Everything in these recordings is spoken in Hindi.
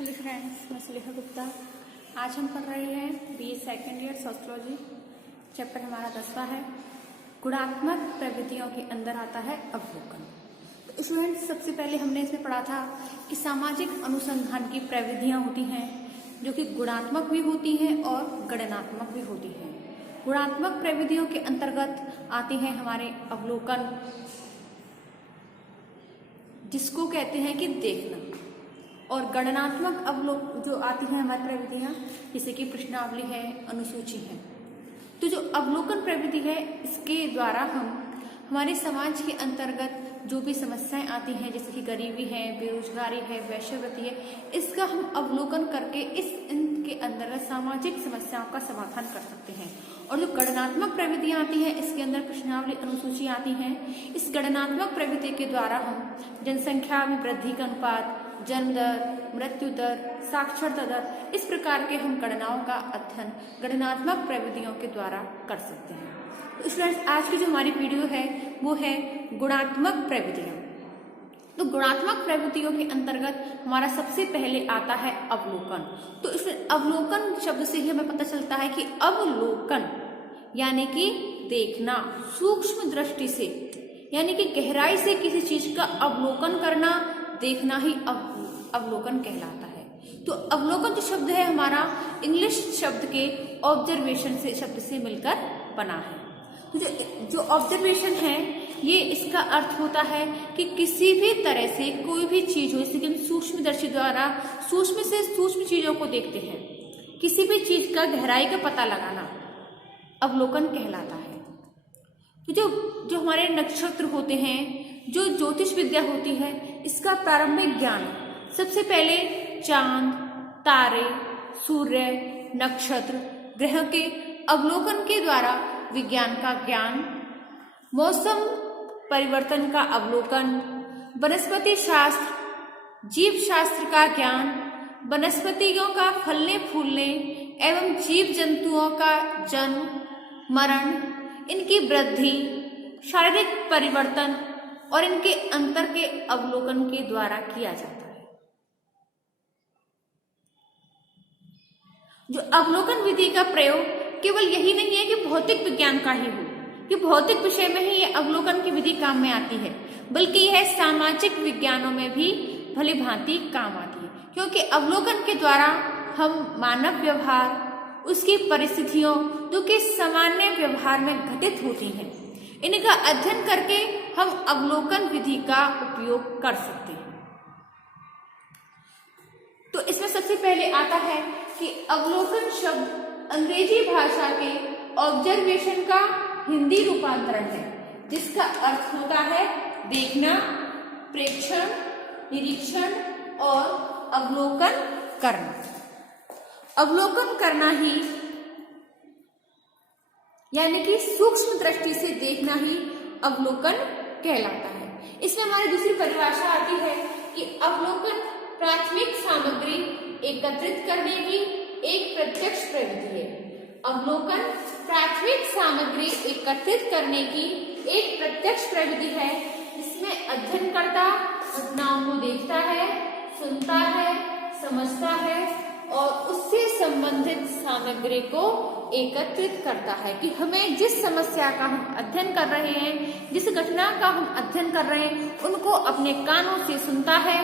हेलो फ्रेंड्स, मैं सुलेखा गुप्ता। आज हम पढ़ रहे हैं BA second year sociology. Chapter हमारा 10वां है। गुणात्मक प्रवृत्तियों के अंदर आता है अवलोकन। तो स्टूडेंट्स, सबसे पहले हमने इसमें पढ़ा था कि सामाजिक अनुसंधान की प्रवृत्तियां होती हैं जो कि गुणात्मक भी होती हैं और गणनात्मक भी होती हैं। गुणात्मक प्रवृत्तियों के अंतर्गत आते हैं हमारे अवलोकन, जिसको कहते हैं कि देखना, और गणनात्मक जो आती है हमारी प्रवृत्तियां, जैसे कि प्रश्नावली है, अनुसूची है। तो जो अवलोकन प्रवृत्ति है, इसके द्वारा हम हमारे समाज के अंतर्गत जो भी समस्याएं आती हैं, जैसे कि गरीबी है, बेरोजगारी है, वैश्यवृत्ति है, इसका हम अवलोकन करके इनके अंतर्गत सामाजिक समस्याओं का समाधान कर सकते हैं। और जो गणनात्मक प्रवृत्तियां आती हैं, इसके अंदर प्रश्नावली, अनुसूची आती हैं। इस गणनात्मक प्रवृत्ति के द्वारा हम जनसंख्या में वृद्धि का अनुपात, जन्म दर, मृत्यु दर, साक्षरता दर, इस प्रकार के हम गणनाओं का अध्ययन गणनात्मक प्रवृत्तियों के द्वारा कर सकते हैं। तो स्टूडेंट्स, आज की जो हमारी वीडियो है वो है गुणात्मक प्रवृत्तियां। तो गुणात्मक प्रवृत्तियों के अंतर्गत हमारा सबसे पहले आता है अवलोकन। तो इसमें अवलोकन शब्द से ही हमें पता चलता है कि अवलोकन यानी कि देखना, सूक्ष्म दृष्टि से, यानी कि गहराई से किसी चीज का अवलोकन करना, देखना ही अवलोकन कहलाता है। तो अवलोकन जो शब्द है हमारा इंग्लिश शब्द के ऑब्जर्वेशन से शब्द से मिलकर बना है। तो जो ऑब्जर्वेशन है, ये इसका अर्थ होता है कि किसी भी तरह से कोई भी चीज हो, जैसे कि हम सूक्ष्मदर्शी द्वारा सूक्ष्म से सूक्ष्म चीजों को देखते हैं, किसी भी चीज का गहराई का पता लगाना अवलोकन कहलाता है। तो जो हमारे नक्षत्र होते हैं, जो ज्योतिष विद्या होती है, इसका प्रारंभिक ज्ञान सबसे पहले चांद, तारे, सूर्य, नक्षत्र, ग्रह के अवलोकन के द्वारा विज्ञान का ज्ञान, मौसम परिवर्तन का अवलोकन, वनस्पति शास्त्र, जीव शास्त्र का ज्ञान, वनस्पतियों का फलने फूलने एवं जीव जंतुओं का जन्म मरण, इनकी वृद्धि, शारीरिक परिवर्तन और इनके अंतर के अवलोकन के द्वारा किया जाता है। जो अवलोकन विधि का प्रयोग केवल यही नहीं है कि भौतिक विज्ञान का ही हो, कि भौतिक विषय में ही ये अवलोकन की विधि काम में आती है, बल्कि यह सामाजिक विज्ञानों में भी भली भांति काम आती है। क्योंकि अवलोकन के द्वारा हम मानव व्यवहार, उसकी परिस्थितियों जो कि सामान्य व्यवहार में घटित होती हैं, इनका अध्ययन करके हम अवलोकन विधि का उपयोग कर सकते हैं। तो इसमें सबसे पहले आता है कि अवलोकन शब्द अंग्रेजी भाषा के ऑब्जर्वेशन का हिंदी रूपांतरण है, जिसका अर्थ होता है देखना, प्रेक्षण, निरीक्षण और अवलोकन करना। अवलोकन करना ही यानी कि सूक्ष्म दृष्टि से देखना ही अवलोकन कहलाता है। इसमें हमारी दूसरी परिभाषा आती है कि अवलोकन प्राथमिक सामग्री एकत्रित करने की एक प्रत्यक्ष प्रवृत्ति है। अवलोकन प्राथमिक सामग्री एकत्रित करने की एक प्रत्यक्ष प्रवृत्ति है, जिसमें अध्ययनकर्ता घटनाओं को देखता है, सुनता है, समझता है और उससे संबंधित सामग्री को एकत्रित करता है। कि हमें जिस समस्या का हम अध्ययन कर रहे हैं, जिस घटना का हम अध्ययन कर रहे हैं, उनको अपने कानों से सुनता है,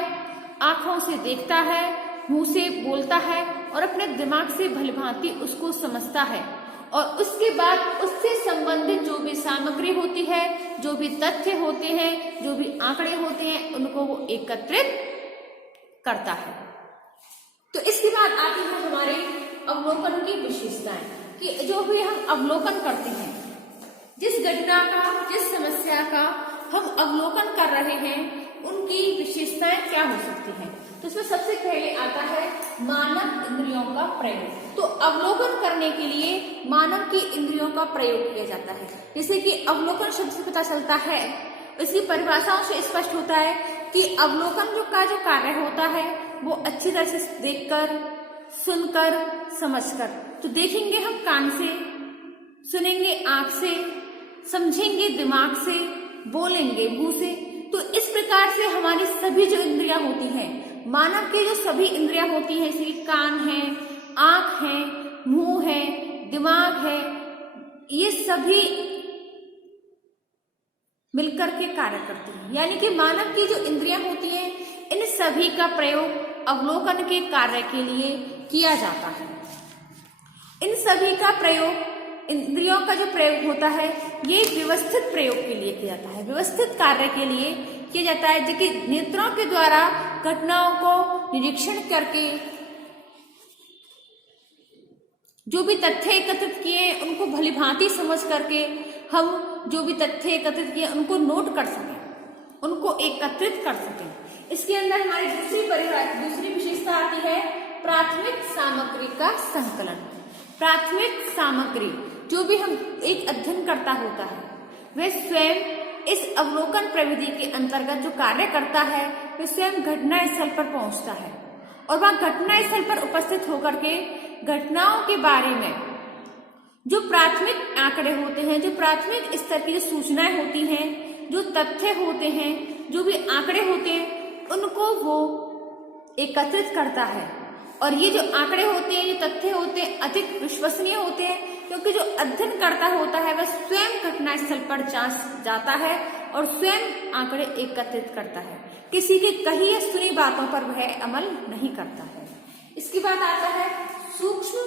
आंखों से देखता है, मुंह से बोलता है और अपने दिमाग से भलीभांति उसको समझता है, और उसके बाद उससे संबंधित जो भी सामग्री होती है, जो भी तथ्य होते हैं, जो भी आंकड़े होते हैं, उनको वो एकत्रित करता है। तो इसके बाद आती है हमारे अवलोकन की विशेषताएं, कि जो भी हम अवलोकन करते हैं, जिस घटना का, जिस समस्या का हम अवलोकन कर रहे हैं, उनकी विशेषताएं क्या हो सकती हैं। तो इसमें सबसे पहले आता है मानव इंद्रियों का प्रयोग। तो अवलोकन करने के लिए मानव की इंद्रियों का प्रयोग किया जाता है। जैसे कि अवलोकन शब्द से पता चलता है, इसकी परिभाषाओं से स्पष्ट होता है कि अवलोकन जो कार्य होता है, वो अच्छी तरह से देखकर, सुनकर, समझकर। तो देखेंगे हम कान से, सुनेंगे आंख से, समझेंगे दिमाग से, बोलेंगे मुंह से। तो इस प्रकार से हमारी सभी जो इंद्रियां होती हैं, मानव की जो सभी इंद्रियां होती हैं, जैसे कि कान है, आंख है, मुंह है, दिमाग है, ये सभी मिलकर के कार्य करती हैं। यानी कि मानव की जो इंद्रियां होती हैं, इन सभी का प्रयोग अवलोकन के कार्य के लिए किया जाता है। इन सभी का प्रयोग, इंद्रियों का जो प्रयोग होता है, ये व्यवस्थित प्रयोग के लिए किया जाता है, व्यवस्थित कार्य के लिए किया जाता है, जो कि नेत्रों के द्वारा घटनाओं को निरीक्षण करके जो भी तथ्य एकत्रित किए उनको भलीभांति समझ करके हम जो भी तथ्य एकत्रित किए उनको नोट कर सकें, उनको एकत्रित कर सकें। इसके अंदर हमारी दूसरी विशेषता आती है प्राथमिक सामग्री का संकलन। प्राथमिक सामग्री, जो भी हम एक अध्ययनकर्ता होता है, वह स्वयं इस अवलोकन प्रविधि के अंतर्गत जो कार्य करता है, वह स्वयं घटना स्थल पर पहुंचता है और वह घटना स्थल पर उपस्थित होकर के घटनाओं के बारे में जो प्राथमिक आंकड़े होते हैं, जो प्राथमिक स्तर की जो सूचनाएं होती हैं, जो तथ्य होते हैं, जो भी आंकड़े होते हैं, उनको वो एकत्रित करता है। और ये जो आंकड़े होते हैं, जो तथ्य होते हैं, अधिक विश्वसनीय होते हैं, क्योंकि जो अध्ययन करता होता है वह स्वयं घटना स्थल पर जाता है और स्वयं आंकड़े एकत्रित करता है। किसी की कही या सुनी बातों पर वह अमल नहीं करता है। इसके बाद आता है सूक्ष्म,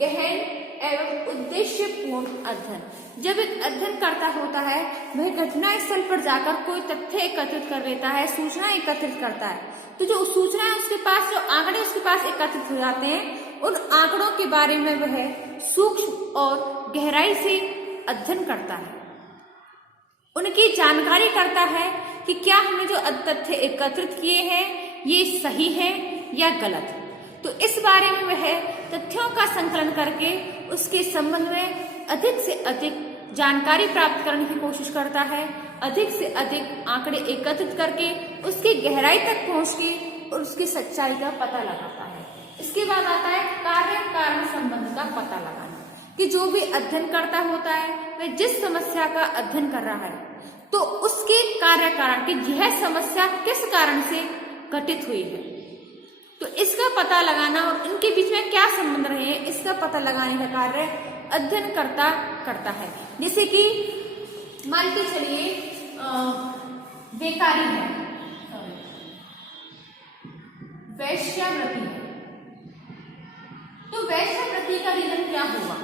गहन एवं उद्देश्यपूर्ण अध्ययन। जब एक अध्ययन करता होता है, वह घटना स्थल पर जाकर कोई तथ्य एकत्रित कर लेता है, सूचना एकत्रित करता है, तो जो सूचना है उसके पास, जो आंकड़े उसके पास एकत्रित हो जाते हैं, उन आंकड़ों के बारे में वह सूक्ष्म और गहराई से अध्ययन करता है, उनकी जानकारी करता है कि क्या हमने जो तथ्य एकत्रित किए हैं ये सही है या गलत। तो इस बारे में वह तथ्यों का संकलन करके उसके संबंध में अधिक से अधिक जानकारी प्राप्त करने की कोशिश करता है, अधिक से अधिक आंकड़े एकत्रित करके उसकी गहराई तक पहुंच के और उसकी सच्चाई का पता लगाता है। इसके बाद आता है कार्य कारण संबंध का पता लगाना, कि जो भी अध्ययन करता होता है वह जिस समस्या का अध्ययन कर रहा है तो उसके कार्य कारण की यह समस्या किस कारण से घटित हुई है, तो इसका पता लगाना और इनके बीच में क्या संबंध रहे हैं, इसका पता लगाने का कार्य अध्ययन करता है। जैसे कि मान के चलिए बेकारी है, वैश्यावृत्ति है, तो वैश्यावृत्ति का रीजन क्या होगा,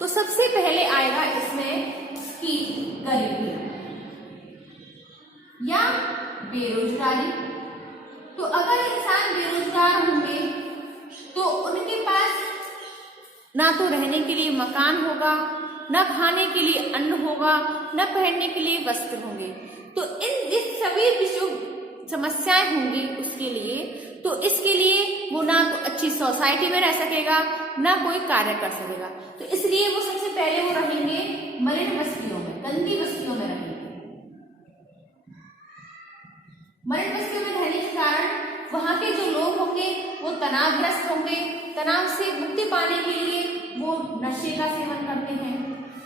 तो सबसे पहले आएगा इसमें कि गरीबी या बेरोजगारी। तो अगर इंसान बेरोजगार होंगे तो उनके पास ना तो रहने के लिए मकान होगा, न खाने के लिए अन्न होगा, न पहनने के लिए वस्त्र होंगे। तो इस सभी जो समस्याएं होंगी उसके लिए, तो इसके लिए वो ना तो अच्छी सोसाइटी में रह सकेगा, ना कोई कार्य कर सकेगा। तो इसलिए वो सबसे पहले वो रहेंगे मलिन बस्तियों में, गंदी बस्तियों में रहेंगे। मलिन बस्तियों में रहने के कारण वहां के जो लोग होंगे वो तनावग्रस्त होंगे, तनाव से मुक्ति पाने के लिए वो नशे का सेवन करते हैं।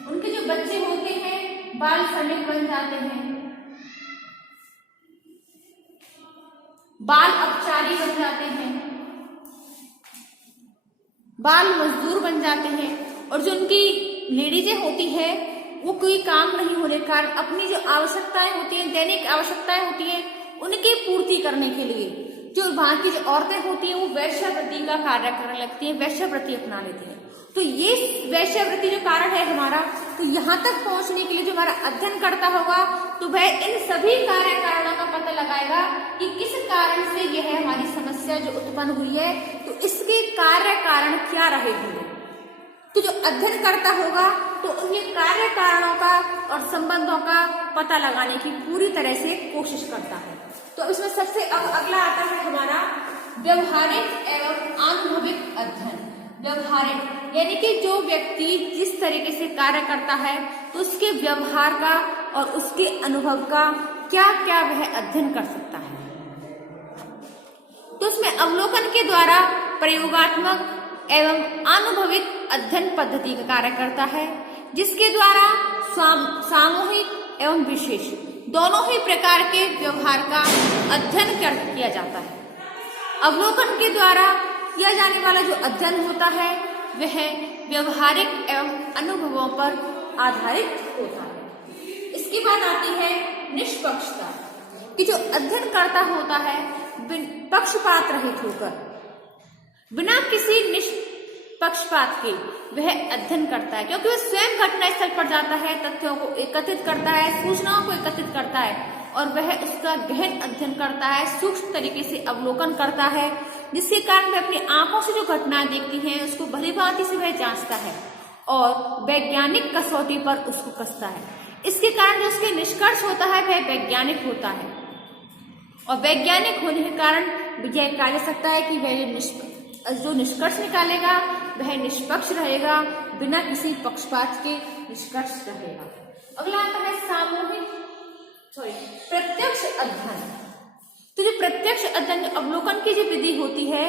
उनके जो बच्चे होते हैं बाल श्रमिक बन जाते हैं, बाल अपचारी बन जाते हैं, बाल मजदूर बन जाते हैं। और जो उनकी लेडीजें होती है वो कोई काम नहीं होने के कारण अपनी जो आवश्यकताएं होती हैं, दैनिक आवश्यकताएं होती हैं, उनकी पूर्ति करने के लिए जो वहां की जो औरतें होती हैं वो वैश्यावृत्ति का कार्य करने लगती हैं, वैश्यावृत्ति अपना लेती हैं। तो ये वैश्यावृत्ति जो कारण है हमारा, तो यहाँ तक पहुंचने के लिए जो हमारा अध्ययन करता होगा तो वह इन सभी कार्य कारणों का पता लगाएगा कि किस कारण से यह हमारी समस्या जो उत्पन्न हुई है, तो इसके कार्य कारण क्या रहे होंगे। तो जो अध्ययन करता होगा तो उन्हें कार्य कारणों का और संबंधों का पता लगाने की पूरी तरह से कोशिश करता है। तो इसमें सबसे अगला आता है हमारा व्यवहारिक एवं अनुभविक अध्ययन। व्यवहारिक यानी कि जो व्यक्ति जिस तरीके से कार्य करता है तो उसके व्यवहार का और उसके अनुभव का क्या क्या वह अध्ययन कर सकता है। तो उसमें अवलोकन के द्वारा प्रयोगात्मक एवं अनुभविक अध्ययन पद्धति का कार्य करता है, जिसके द्वारा सामूहिक एवं विशेष दोनों ही प्रकार के व्यवहार का अध्ययन किया जाता है। अवलोकन के द्वारा किया जाने वाला जो अध्ययन होता है वह व्यवहारिक एवं अनुभवों पर आधारित होता है। इसके बाद आती है निष्पक्षता, कि जो अध्ययनकर्ता होता है पक्षपात रहित होकर, बिना किसी निष्पक्षपात के वह अध्ययन करता है, क्योंकि वह स्वयं घटनास्थल पर जाता है, तथ्यों को एकत्रित करता है, सूचनाओं को एकत्रित करता है और वह उसका गहन अध्ययन करता है, सूक्ष्म तरीके से अवलोकन करता है, जिसके कारण वह अपनी आंखों से जो घटनाएं देखती हैं उसको भलीभांति से वह जांचता है और वैज्ञानिक कसौटी पर उसको कसता है। इसके कारण जो उसके निष्कर्ष होता है वह वैज्ञानिक होता है और वैज्ञानिक होने के कारण यह कहा जा सकता है कि वह जो निष्कर्ष निकालेगा वह निष्पक्ष रहेगा, बिना किसी पक्षपात के निष्कर्ष रहेगा। अगला आता है प्रत्यक्ष अध्ययन। तो जो प्रत्यक्ष अध्ययन अवलोकन की जो विधि होती है,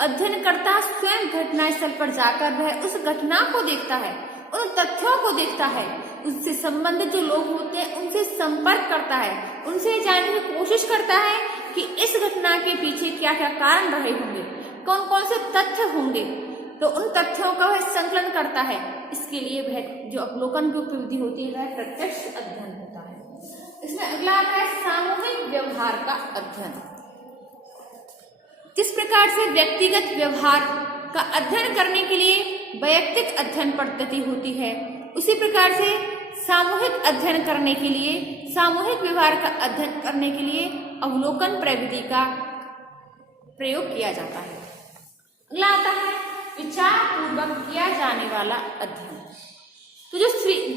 अध्ययनकर्ता स्वयं घटनास्थल पर जाकर वह उस घटना को देखता है, उन तथ्यों को देखता है, उससे संबंधित जो लोग होते हैं उनसे संपर्क करता है, उनसे जानने की कोशिश करता है कि इस घटना के पीछे क्या क्या कारण रहे होंगे, कौन कौन से तथ्य होंगे, तो उन तथ्यों का वह संकलन करता है। इसके लिए वह जो अवलोकन की विधि होती है वह प्रत्यक्ष अध्ययन होता है। इसमें अगला आता है सामूहिक व्यवहार का अध्ययन। जिस प्रकार से व्यक्तिगत व्यवहार का अध्ययन करने के लिए वैयक्तिक अध्ययन पद्धति होती है, उसी प्रकार से सामूहिक अध्ययन करने के लिए, सामूहिक व्यवहार का अध्ययन करने के लिए अवलोकन प्रविधि का प्रयोग किया जाता है। अगला आता है विचार पूर्वक किया जाने वाला अध्ययन। तो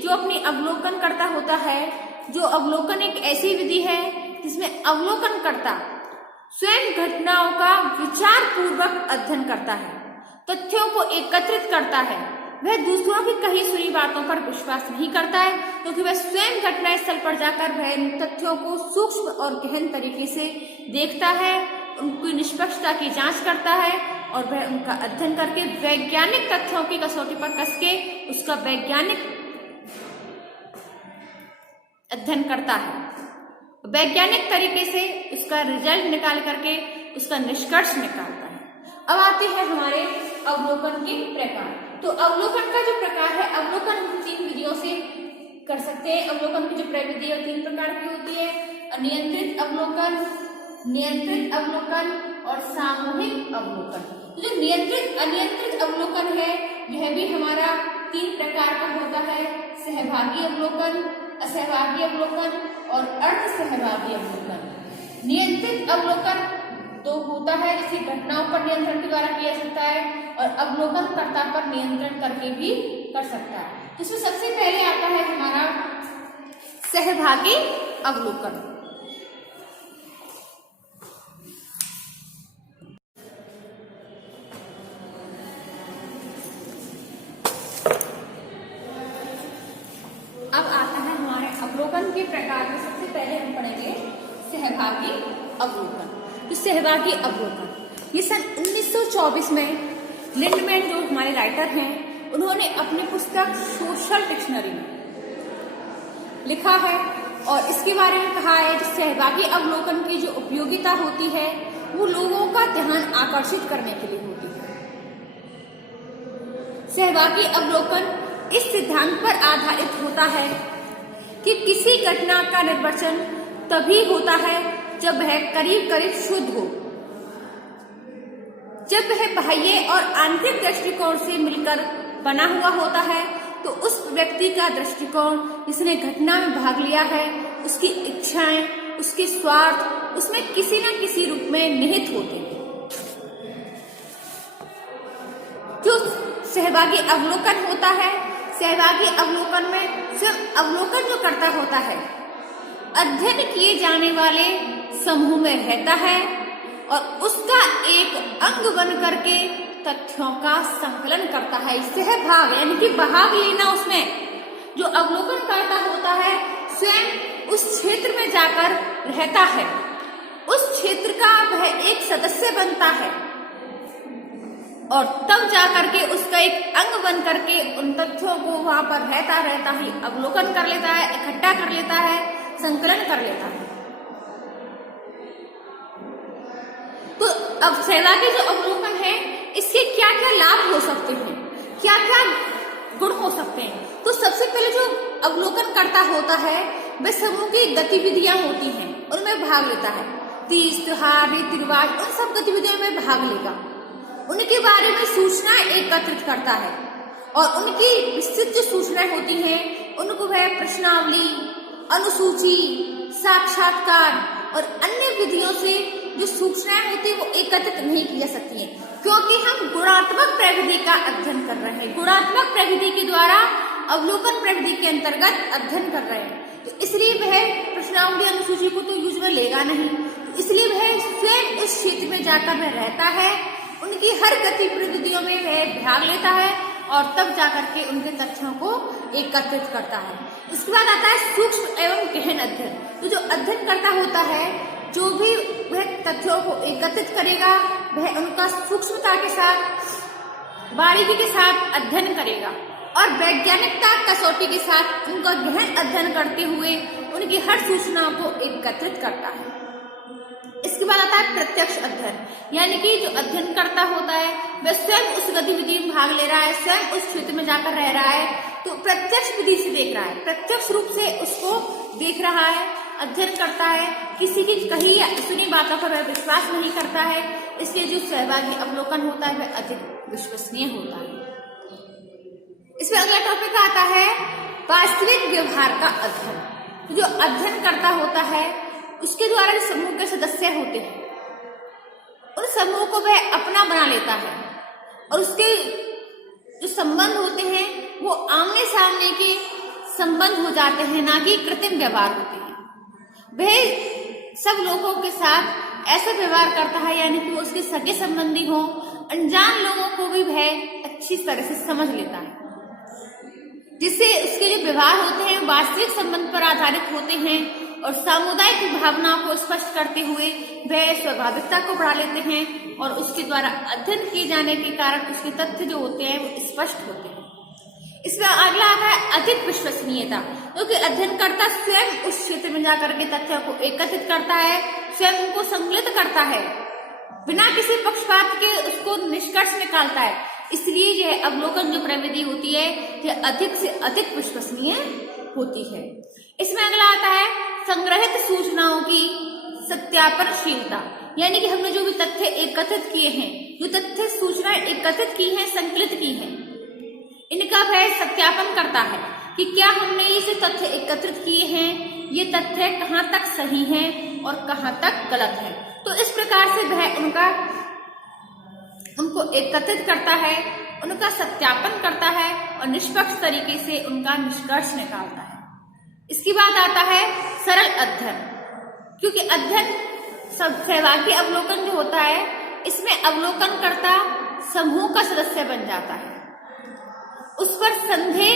जो अपनी अवलोकन करता होता है, जो अवलोकन एक ऐसी विधि है जिसमें अवलोकन करता स्वयं घटनाओं का विचार पूर्वक अध्ययन करता है, तथ्यों को एकत्रित करता है, वह दूसरों की कही सुनी बातों पर विश्वास नहीं करता है, क्योंकि वह स्वयं घटनास्थल पर जाकर वह इन तथ्यों को सूक्ष्म और गहन तरीके से देखता है, उनकी निष्पक्षता की जांच करता है और वह उनका अध्ययन करके वैज्ञानिक तथ्यों की कसौटी पर कस के उसका वैज्ञानिक अध्ययन करता है, वैज्ञानिक तरीके से उसका रिजल्ट निकाल करके उसका निष्कर्ष निकालता है। अब आते हैं हमारे अवलोकन के प्रकार। तो अवलोकन का जो प्रकार है, अवलोकन हम 3 विधियों से कर सकते हैं। अवलोकन की जो प्रविधि है 3 प्रकार की होती है, अनियंत्रित अवलोकन, नियंत्रित अवलोकन और सामूहिक अवलोकन। जो नियंत्रित अनियंत्रित अवलोकन है यह भी हमारा 3 प्रकार का होता है, सहभागी अवलोकन, असहभागी अवलोकन और अर्ध सहभागी अवलोकन। नियंत्रित अवलोकन 2 होता है, जिसे घटनाओं पर नियंत्रण के द्वारा किया सकता है और अवलोकनकर्ता पर नियंत्रण करके भी कर सकता है। इसमें सबसे पहले आता है हमारा सहभागी अवलोकन। अब आता है हमारे अवलोकन के प्रकार में सबसे पहले हम पढ़ेंगे सहभागी अवलोकन। तो सहभागी अवलोकन ये सन 1924 में लिंडमैन जो हमारे राइटर हैं उन्होंने अपनी पुस्तक सोशल डिक्शनरी में लिखा है और इसके बारे में कहा है कि सहभागी अवलोकन की जो उपयोगिता होती है वो लोगों का ध्यान आकर्षित करने के लिए होती है। सहभागी अवलोकन इस सिद्धांत पर आधारित होता है कि किसी घटना का निर्वचन तभी होता है जब वह करीब करीब शुद्ध हो, जब वह बाह्य और आंतरिक दृष्टिकोण से मिलकर बना हुआ होता है, तो उस व्यक्ति का दृष्टिकोण जिसने घटना में भाग लिया है, उसकी इच्छाएं, उसके स्वार्थ उसमें किसी न किसी रूप में निहित होते हैं। जो सहभागी अवलोकन होता है, सहभागी अवलोकन में सिर्फ अवलोकन जो करता होता है अध्ययन किए जाने वाले समूह में रहता है और उसका एक अंग बन करके तथ्यों का संकलन करता है। सहभाग यानी कि भाग लेना, उसमें जो अवलोकन करता होता है स्वयं उस क्षेत्र में जाकर रहता है, उस क्षेत्र का वह एक सदस्य बनता है और तब जाकर के उसका एक अंग बन करके उन तथ्यों को वहां पर रहता ही अवलोकन कर लेता है, इकट्ठा कर लेता है, संकलन कर लेता है। तो अब सहभागी जो अवलोकन है इसके क्या क्या लाभ हो सकते हैं, क्या क्या गुण हो सकते हैं। तो सबसे पहले जो अवलोकन करता होता है वह समूह की गतिविधियां होती हैं उनमें भाग लेता है। तीज त्योहार रीति रिवाज उन सब गतिविधियों में भाग लेगा, उनके बारे में सूचना एकत्रित करता है और उनकी विस्तृत जो सूचनाएं होती हैं उनको वह प्रश्नावली, अनुसूची, साक्षात्कार और अन्य विधियों से जो सूचनाएं होती है वो एकत्रित नहीं की जा सकती है, क्योंकि हम गुणात्मक प्रविधि का अध्ययन कर रहे हैं। गुणात्मक प्रविधि के द्वारा अवलोकन प्रविधि के अंतर्गत अध्ययन कर रहे हैं, तो इसलिए वह प्रश्नावली अनुसूची को तो यूज में लेगा नहीं, इसलिए वह स्वयं उस क्षेत्र में जाकर वह रहता है, उनकी हर गतिविधियों में वह भाग लेता है और तब जाकर के उनके तथ्यों को एकत्रित करता है। इसके बाद आता है सूक्ष्म एवं गहन अध्ययन। तो जो अध्ययन करता होता है, जो भी वह तथ्यों को एकत्रित करेगा वह उनका सूक्ष्मता के साथ, बारीकी के साथ अध्ययन करेगा और वैज्ञानिकता कसौटी के साथ उनका गहन अध्ययन करते हुए उनकी हर सूचनाओं को एकत्रित करता है। इसके बाद आता है प्रत्यक्ष अध्ययन, यानी कि जो अध्ययन करता होता है वह स्वयं उस गतिविधि में भाग ले रहा है, स्वयं उस क्षेत्र में जाकर रह रहा है, तो प्रत्यक्ष विधि से देख रहा है, प्रत्यक्ष रूप से उसको देख रहा है, अध्ययन करता है, किसी की कही या सुनी बातों पर वह विश्वास नहीं करता है, इसलिए जो सहभागी अवलोकन होता है वह अधिक विश्वसनीय होता है। इसमें अगला टॉपिक आता है वास्तविक व्यवहार का अध्ययन। तो जो अध्ययन करता होता है उसके द्वारा जो समूह के सदस्य होते हैं उन समूह को वह अपना बना लेता है और उसके जो संबंध होते हैं वो आमने सामने के संबंध हो जाते हैं, ना कि कृत्रिम व्यवहार होते हैं। वह सब लोगों के साथ ऐसा व्यवहार करता है, यानी कि वो उसके सगे संबंधी हो, अनजान लोगों को भी वह अच्छी तरह से समझ लेता है, जिससे उसके जो व्यवहार होते हैं वास्तविक संबंध पर आधारित होते हैं और सामुदायिक भावनाओं को स्पष्ट करते हुए वह स्वाभाविकता को बढ़ा लेते हैं और उसके द्वारा अध्ययन किए जाने के कारण उसके तथ्य जो होते हैं वो स्पष्ट होते हैं। इसमें अगला आता है अधिक विश्वसनीयता, क्योंकि अध्ययनकर्ता स्वयं उस क्षेत्र में जाकर के तथ्यों को एकत्रित करता है, स्वयं उनको संकलित करता है, बिना किसी पक्षपात के उसको निष्कर्ष निकालता है, इसलिए यह अवलोकन जो प्रविधि होती है यह अधिक से अधिक विश्वसनीय होती है। इसमें अगला आता है संग्रहित सूचनाओं की सत्यापनशीलता, यानी कि हमने जो भी तथ्य एकत्रित किए हैं, जो तथ्य सूचनाएं एकत्रित की हैं, संकलित की हैं, इनका वह सत्यापन करता है कि क्या हमने ये तथ्य एकत्रित किए हैं, ये तथ्य कहाँ तक सही हैं और कहाँ तक गलत है। तो इस प्रकार से वह उनको एकत्रित करता है, उनका सत्यापन करता है और निष्पक्ष तरीके से उनका निष्कर्ष निकालता है। इसके बाद आता है सरल अध्ययन, क्योंकि अध्ययन सहभागी अवलोकन जो होता है इसमें अवलोकनकर्ता समूह का सदस्य बन जाता है, उस पर संदेह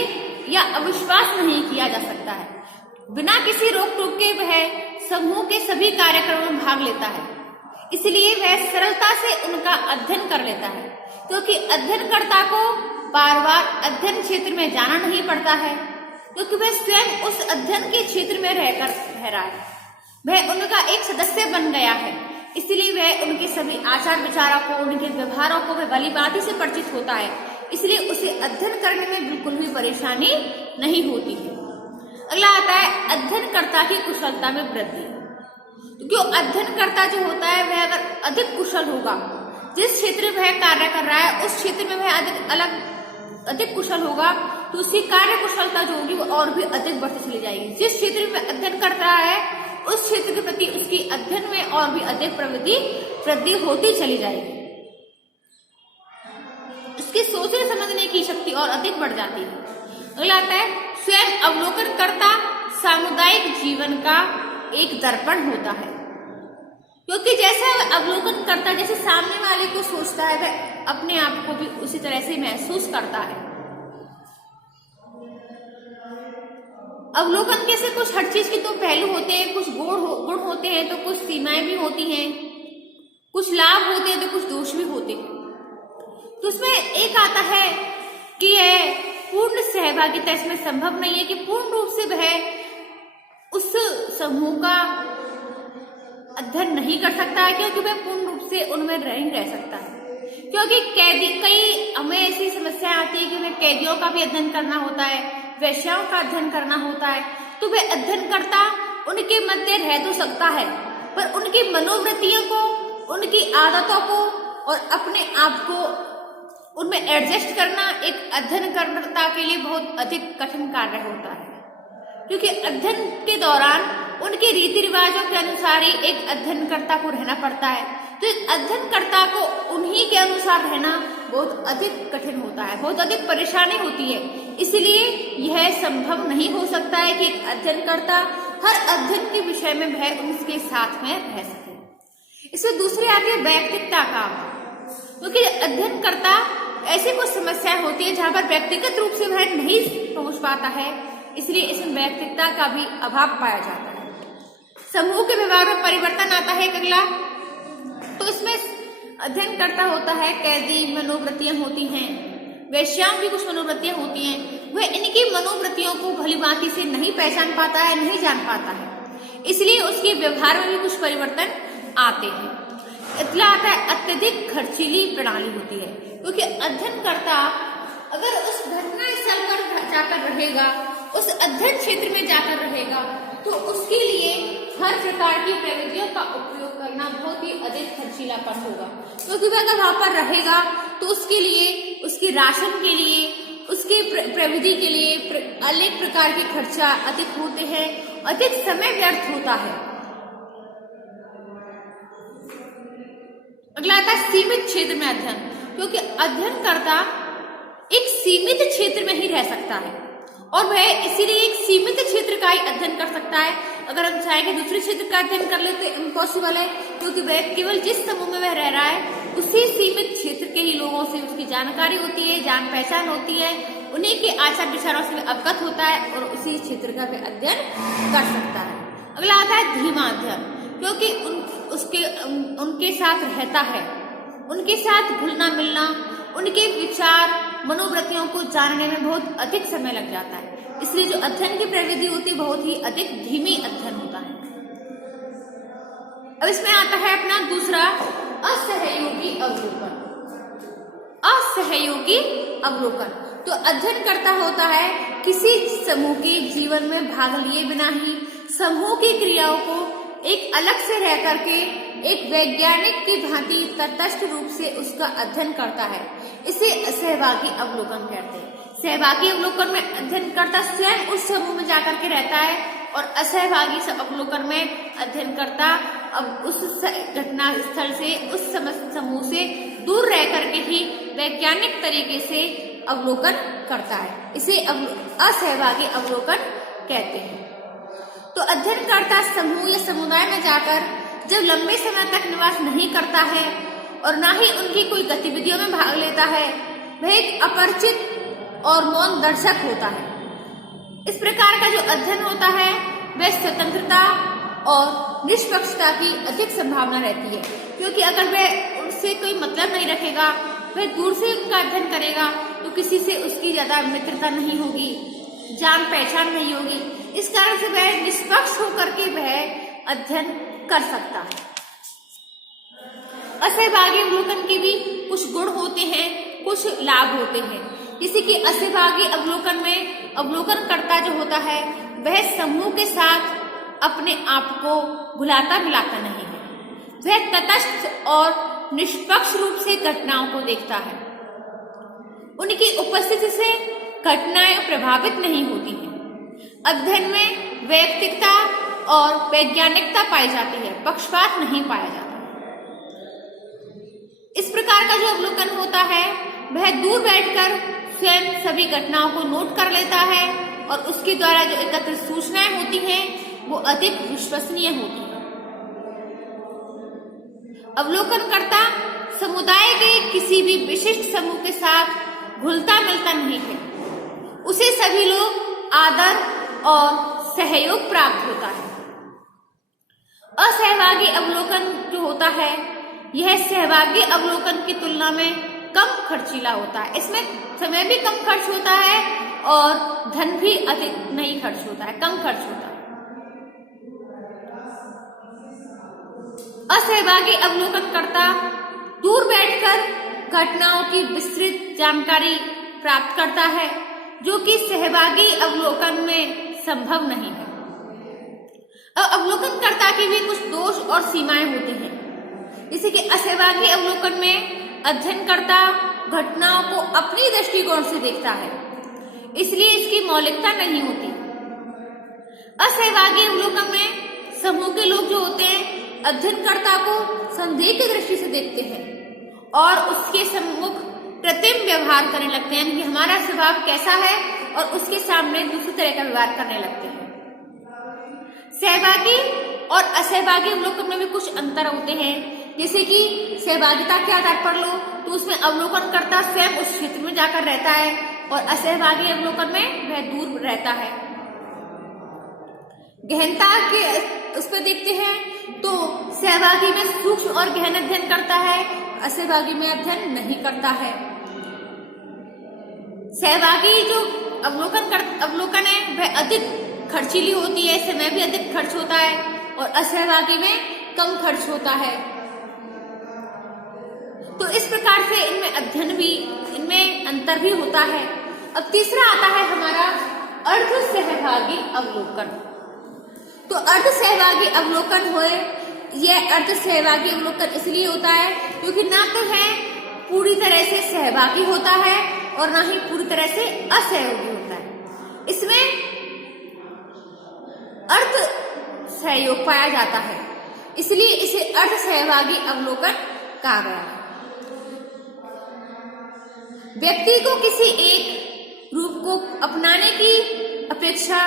या अविश्वास नहीं किया जा सकता है, बिना किसी रोक टोक के वह समूह के सभी कार्यक्रमों में भाग लेता है, इसलिए वह सरलता से उनका अध्ययन कर लेता है, क्योंकि अध्ययनकर्ता को बार बार अध्ययन क्षेत्र में जाना नहीं पड़ता है, क्योंकि वह स्वयं उस अध्ययन के क्षेत्र में रहकर रह रहा है, वह उनका एक सदस्य बन गया है, इसलिए वह उनके सभी आचार विचारों को, उनके व्यवहारों को वह भलीभांति से परिचित होता है, इसलिए उसे अध्ययन करने में बिल्कुल भी परेशानी नहीं होती है। अगला आता है अध्ययनकर्ता की कुशलता में वृद्धि, क्योंकि अध्ययनकर्ता जो होता है वह अगर अधिक कुशल होगा, जिस क्षेत्र में वह कार्य कर रहा है उस क्षेत्र में वह अधिक कुशल होगा, तो उसकी कार्य कुशलता जो होगी वो और भी अधिक बढ़ती चली जाएगी। जिस क्षेत्र में अध्ययन कर रहा है उस क्षेत्र के प्रति उसकी अध्ययन में और भी अधिक वृद्धि होती चली जाएगी, उसकी सोचने समझने की शक्ति और अधिक बढ़ जाती है। अगला आता है स्वयं अवलोकनकर्ता सामुदायिक जीवन का एक दर्पण होता है, क्योंकि जैसा अवलोकन करता, जैसे सामने वाले को सोचता है वह अपने आप को भी उसी तरह से महसूस करता है। अवलोकन के से कुछ हर चीज के तो पहलू होते हैं, कुछ गुण होते हैं तो कुछ सीमाएं भी होती हैं, कुछ लाभ होते हैं तो कुछ दोष भी होते हैं। तो उसमें एक आता है कि यह पूर्ण सहभागिता इसमें संभव नहीं है कि पूर्ण रूप से वह उस समूह का अध्ययन नहीं कर सकता है, क्योंकि वह पूर्ण रूप से उनमें नहीं रह सकता है। क्योंकि कैदी, कई हमें ऐसी समस्या आती है कि हमें कैदियों का भी अध्ययन करना होता है, वेश्याओं का अध्ययन करना होता है, तो वह अध्ययनकर्ता उनके मध्य रह तो सकता है, पर उनकी मनोवृत्तियों को, उनकी आदतों को और अपने आप को उनमें एडजस्ट करना एक अध्ययनकर्ता के लिए बहुत अधिक कठिन कार्य होता है। क्योंकि अध्ययन के दौरान उनके रीति रिवाजों के अनुसार ही एक अध्ययनकर्ता को रहना पड़ता है, तो एक अध्ययनकर्ता को उन्हीं के अनुसार रहना बहुत अधिक कठिन होता है, बहुत अधिक परेशानी होती है। इसलिए यह संभव नहीं हो सकता है कि एक अध्ययनकर्ता हर अध्ययन के विषय में वह उसके साथ में रह सके। इसमें दूसरी आती है वैयक्तिकता का, क्योंकि अध्ययनकर्ता ऐसी कुछ समस्याएं होती है जहां पर व्यक्तिगत रूप से वह नहीं पहुंच पाता है, इसलिए इसमें वैयक्तिकता का भी अभाव पाया जाता है। समूह के व्यवहार में परिवर्तन आता है अगला, तो इसमें अध्ययन करता होता है, कैदी मनोवृत्तियां होती हैं, वेश्याओं की कुछ मनोवृत्तियां होती हैं, वह इनकी मनोवृत्तियों को भलीभांति से नहीं पहचान पाता है, नहीं जान पाता है, इसलिए उसके व्यवहार में भी कुछ परिवर्तन आते हैं। इतना आता है अत्यधिक खर्चीली प्रणाली होती है, क्योंकि अध्ययनकर्ता अगर उस घटना स्थल पर जाकर रहेगा, उस अध्ययन क्षेत्र में जाकर रहेगा, तो उसके लिए हर प्रकार की प्रविधियों का उपयोग करना बहुत ही अधिक खर्चीलापन होगा। क्योंकि वह अगर वहां पर रहेगा तो उसके लिए, उसके राशन के लिए, उसके प्रविधि के लिए अनेक प्रकार के खर्चा अधिक होते हैं, अधिक समय व्यर्थ होता है। अगला आता है सीमित क्षेत्र में अध्ययन, क्योंकि अध्ययनकर्ता एक सीमित क्षेत्र में ही रह सकता है और वह इसीलिए एक सीमित क्षेत्र का ही अध्ययन कर सकता है। अगर हम चाहें कि दूसरे क्षेत्र का अध्ययन कर ले तो इम्पॉसिबल है, क्योंकि वह केवल जिस समूह में वह रह रहा है उसी सीमित क्षेत्र के ही लोगों से उसकी जानकारी होती है, जान पहचान होती है, उन्हीं के आचार विचारों से अवगत होता है और उसी क्षेत्र का वह अध्ययन कर सकता है। अगला आता है धीमा अध्ययन, क्योंकि उनके साथ रहता है, उनके साथ घुलना मिलना, उनके विचार मनोवृत्तियों को जानने में बहुत अधिक समय लग जाता है, इसलिए जो अध्ययन की प्रविधि होती है बहुत ही अधिक धीमी अध्ययन होता है। अब इसमें आता है अपना दूसरा असहयोगी अवलोकन। असहयोगी अवलोकन, तो अध्ययन करता होता है किसी समूह के जीवन में भाग लिए बिना ही समूह की क्रियाओं को एक अलग से रह करके एक वैज्ञानिक की भांति तटस्थ रूप से उसका अध्ययन करता है। इसे सहभागी अवलोकन कहते हैं। सहभागी अवलोकन में अध्ययनकर्ता स्वयं उस समूह में जाकर के रहता है और असहभागी अवलोकन में अध्ययनकर्ता अब उस घटना स्थल से, उस समूह से दूर रह करके ही वैज्ञानिक तरीके से अवलोकन करता है। इसे असहभागी अवलोकन कहते हैं। तो अध्ययनकर्ता समूह या समुदाय में जाकर जब लंबे समय तक निवास नहीं करता है और ना ही उनकी कोई गतिविधियों में भाग लेता है, वह एक अपरिचित और मौन दर्शक होता है। इस प्रकार का जो अध्ययन होता है वह स्वतंत्रता और निष्पक्षता की अधिक संभावना रहती है, क्योंकि अगर वह उनसे कोई मतलब नहीं रखेगा, वह दूर से उनका अध्ययन करेगा तो किसी से उसकी ज्यादा मित्रता नहीं होगी, जान पहचान नहीं होगी। इस कारण से वह निष्पक्ष होकर के वह अध्ययन कर सकता है। असहभागी अवलोकन के भी कुछ गुण होते हैं, कुछ लाभ होते हैं। जैसे कि असहभागी अवलोकन में अवलोकनकर्ता जो होता है वह समूह के साथ अपने आप को भुलाता मिलाता नहीं है, वह तटस्थ और निष्पक्ष रूप से घटनाओं को देखता है। उनकी उपस्थिति से घटनाएं प्रभावित नहीं होती हैं। अध्ययन में वैयक्तिकता और वैज्ञानिकता पाई जाती है, पक्षपात नहीं पाया जाता। इस प्रकार का जो अवलोकन होता है वह दूर बैठकर स्वयं सभी घटनाओं को नोट कर लेता है और उसके द्वारा जो एकत्रित सूचनाएं होती हैं वो अधिक विश्वसनीय होती है। अवलोकनकर्ता समुदाय के किसी भी विशिष्ट समूह के साथ घुलता मिलता नहीं है, उसे सभी लोग आदर और सहयोग प्राप्त होता है। असहभागी अवलोकन जो होता है यह सहभागी अवलोकन की तुलना में कम खर्चीला होता है। इसमें समय भी कम खर्च होता है और धन भी अधिक नहीं खर्च होता है, कम खर्च होता है। असहभागी अवलोकनकर्ता दूर बैठकर घटनाओं की विस्तृत जानकारी प्राप्त करता है, जो कि सहभागी अवलोकन में संभव नहीं है। अवलोकनकर्ता की भी कुछ दोष और सीमाएं होती हैं, जैसे कि असहभागी अवलोकन में अध्ययनकर्ता घटनाओं को अपनी दृष्टिकोण से देखता है, इसलिए इसकी मौलिकता नहीं होती। असहभागी अवलोकन में समूह के लोग जो होते हैं अध्ययनकर्ता को संदेह की दृष्टि से देखते हैं और उसके सम्मुख कृत्रिम व्यवहार करने लगते हैं, कि हमारा स्वभाव कैसा है, और उसके सामने दूसरी तरह का व्यवहार करने लगते हैं। सहभागी और असहभागी अवलोकन में भी कुछ अंतर होते हैं, जैसे कि सहभागिता के आधार पर लो तो उसमें अवलोकनकर्ता स्वयं उस क्षेत्र में जाकर रहता है और असहभागी अवलोकन में वह दूर रहता है। गहनता के उस पर देखते हैं तो सहभागी में सूक्ष्म और गहन अध्ययन करता है, असहभागी में अध्ययन नहीं करता है। सहभागी जो अवलोकन है वह अधिक खर्चीली होती है, समय भी अधिक खर्च होता है, और असहभागी में कम खर्च होता है। तो इस प्रकार से इनमें अंतर भी होता है। अब तीसरा आता है हमारा अर्ध सहभागी अवलोकन। तो अर्ध सहभागी अवलोकन यह अर्ध सहभागी अवलोकन इसलिए होता है क्योंकि ना तो है पूरी तरह से सहभागी होता है और ना ही पूरी तरह से असहयोगी होता है। इसमें अर्ध सहयोग पाया जाता है, इसलिए इसे अर्ध सहभागी अवलोकन कहा गया है। व्यक्ति को किसी एक रूप को अपनाने की अपेक्षा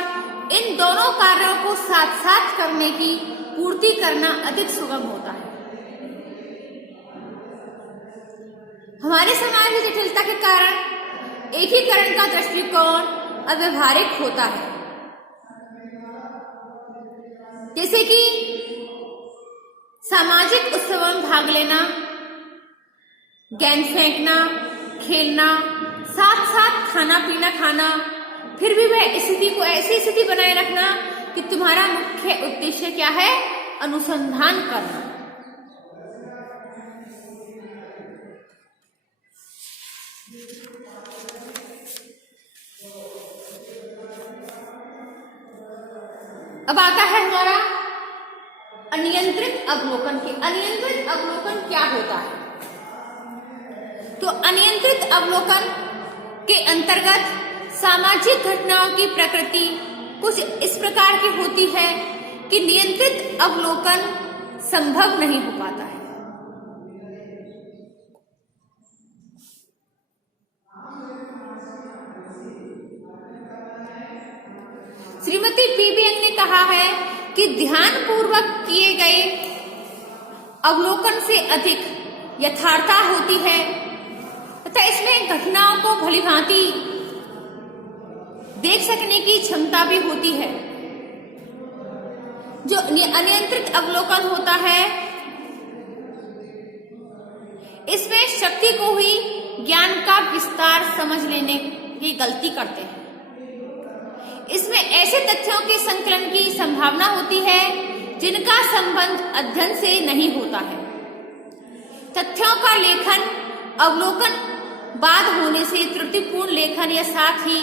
इन दोनों कार्यों को साथ साथ करने की पूर्ति करना अधिक सुगम होता है। हमारे समाज में जटिलता के कारण एकीकरण का दृष्टिकोण अव्यवहारिक होता है, जैसे कि सामाजिक उत्सवों में भाग लेना, गेंद फेंकना, खेलना, साथ साथ खाना पीना खाना, फिर भी वह स्थिति को ऐसी स्थिति बनाए रखना कि तुम्हारा मुख्य उद्देश्य क्या है, अनुसंधान करना। अब आता है हमारा अनियंत्रित अवलोकन के। अनियंत्रित अवलोकन क्या होता है? तो अनियंत्रित अवलोकन के अंतर्गत सामाजिक घटनाओं की प्रकृति कुछ इस प्रकार की होती है कि नियंत्रित अवलोकन संभव नहीं हो पाता है। श्रीमती पी.बी. यंग ने कहा है कि ध्यानपूर्वक किए गए अवलोकन से अधिक यथार्थता होती है तथा इसमें घटनाओं को भलीभांति देख सकने की क्षमता भी होती है। जो अनियंत्रित अवलोकन होता है इसमें शक्ति को ही ज्ञान का विस्तार समझ लेने की गलती करते हैं। इसमें ऐसे तथ्यों के संकलन की संभावना होती है जिनका संबंध अध्ययन से नहीं होता है। तथ्यों का लेखन अवलोकन बाद होने से त्रुटिपूर्ण लेखन या साथ ही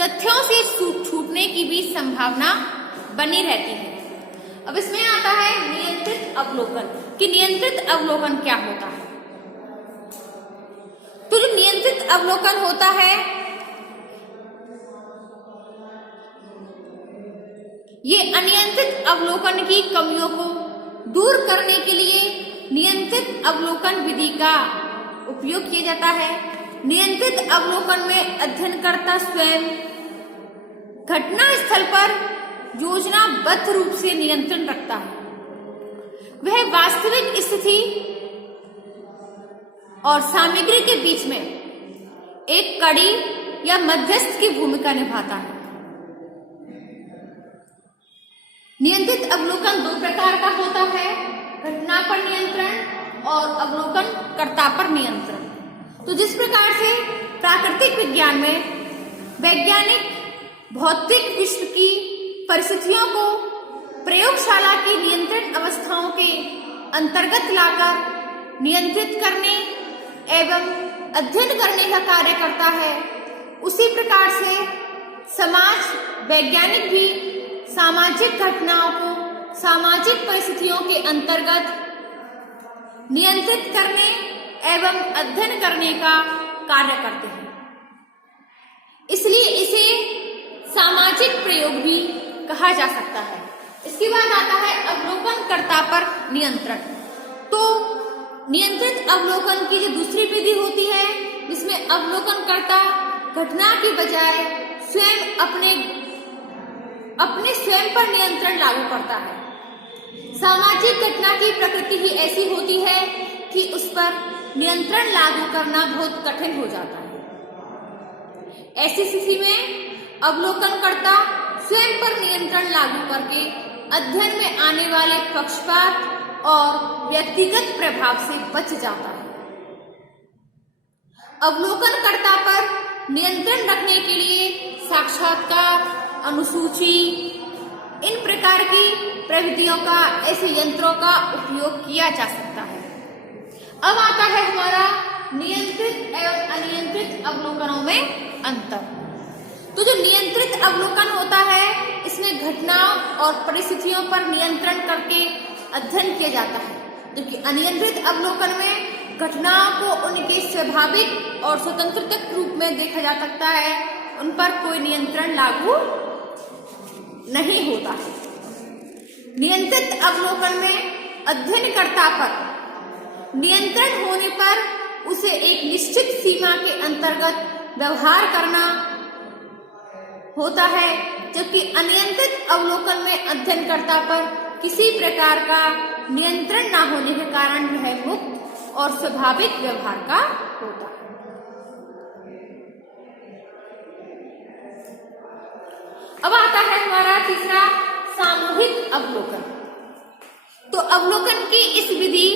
तथ्यों से छूटने की भी संभावना बनी रहती है। अब इसमें आता है नियंत्रित अवलोकन कि नियंत्रित अवलोकन क्या होता है। तो जो नियंत्रित अवलोकन होता है ये अनियंत्रित अवलोकन की कमियों को दूर करने के लिए नियंत्रित अवलोकन विधि का उपयोग किया जाता है। नियंत्रित अवलोकन में अध्ययनकर्ता स्वयं घटना स्थल पर योजनाबद्ध रूप से नियंत्रण रखता है। वह वास्तविक स्थिति और सामग्री के बीच में एक कड़ी या मध्यस्थ की भूमिका निभाता है। नियंत्रित अवलोकन दो प्रकार का होता है, घटना पर नियंत्रण और अवलोकन कर्ता पर नियंत्रण। तो जिस प्रकार से प्राकृतिक विज्ञान में वैज्ञानिक भौतिक विश्व की परिस्थितियों को प्रयोगशाला की नियंत्रण अवस्थाओं के अंतर्गत लाकर नियंत्रित करने एवं अध्ययन करने का कार्य करता है, उसी प्रकार से समाज वैज्ञानिक भी सामाजिक घटनाओं को सामाजिक परिस्थितियों के अंतर्गत नियंत्रित करने एवं अध्ययन करने का कार्य करते हैं। इसलिए इसे सामाजिक प्रयोग भी कहा जा सकता है। इसके बाद आता है अवलोकनकर्ता पर नियंत्रण। तो नियंत्रित अवलोकन की जो दूसरी विधि होती है, जिसमें अवलोकनकर्ता घटना की बजाय स्वयं अपने स्वयं पर नियंत्रण लागू करता है। सामाजिक घटना की प्रकृति ही ऐसी होती है कि उस पर नियंत्रण लागू करना बहुत कठिन हो जाता है। ऐसी स्थिति में अवलोकनकर्ता स्वयं पर नियंत्रण लागू करके अध्ययन में आने वाले पक्षपात और व्यक्तिगत प्रभाव से बच जाता है। अवलोकनकर्ता पर नियंत्रण रखने के लिए साक्षात्कार, अनुसूची, इन प्रकार की प्रविधियों का, ऐसे यंत्रों का उपयोग किया जा सकता है। अब आता है हमारा नियंत्रित एवं अनियंत्रित अवलोकनों में अंतर। तो जो नियंत्रित अवलोकन होता है, इसमें घटनाओं और परिस्थितियों पर नियंत्रण करके अध्ययन किया जाता है, जबकि अनियंत्रित अवलोकन में घटनाओं को उनके स्वाभाविक और स्वतंत्र रूप में देखा जा सकता है, उन पर कोई नियंत्रण लागू नहीं होता है। नियंत्रित अवलोकन में अध्ययनकर्ता पर नियंत्रण होने पर उसे एक निश्चित सीमा के अंतर्गत व्यवहार करना होता है, जबकि अनियंत्रित अवलोकन में अध्ययनकर्ता पर किसी प्रकार का नियंत्रण न होने के कारण वह मुक्त और स्वाभाविक व्यवहार का होता है। अब आता है हमारा तीसरा सामूहिक अवलोकन। तो अवलोकन की इस विधि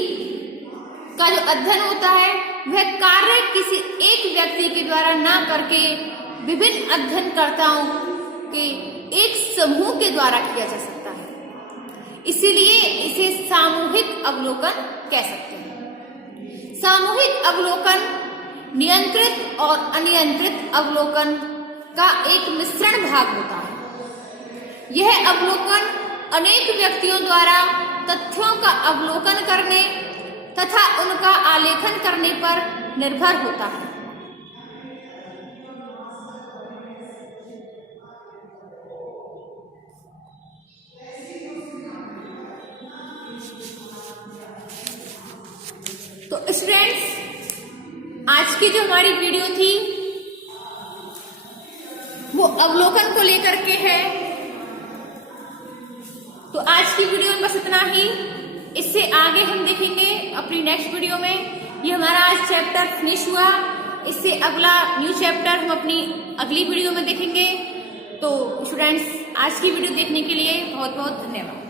का जो अध्ययन होता है, वह कार्य किसी एक व्यक्ति के द्वारा न करके विभिन्न अध्ययनकर्ताओं के एक समूह के द्वारा किया जा सकता है। इसीलिए इसे सामूहिक अवलोकन कह सकते हैं। सामूहिक अवलोकन नियंत्रित और अनियंत्रित अवलोकन का एक मिश्रण भाग होता है। यह अवलोकन अनेक व्यक्तियों द्वारा तथ्यों का अवलोकन करने तथा उनका आलेखन करने पर निर्भर होता है। तो स्टूडेंट्स, आज की जो हमारी वीडियो थी वो अवलोकन को लेकर के है। तो आज की वीडियो में बस इतना ही। इससे आगे हम देखेंगे अपनी नेक्स्ट वीडियो में। ये हमारा आज चैप्टर फिनिश हुआ। इससे अगला न्यू चैप्टर हम अपनी अगली वीडियो में देखेंगे। तो स्टूडेंट्स, आज की वीडियो देखने के लिए बहुत बहुत धन्यवाद।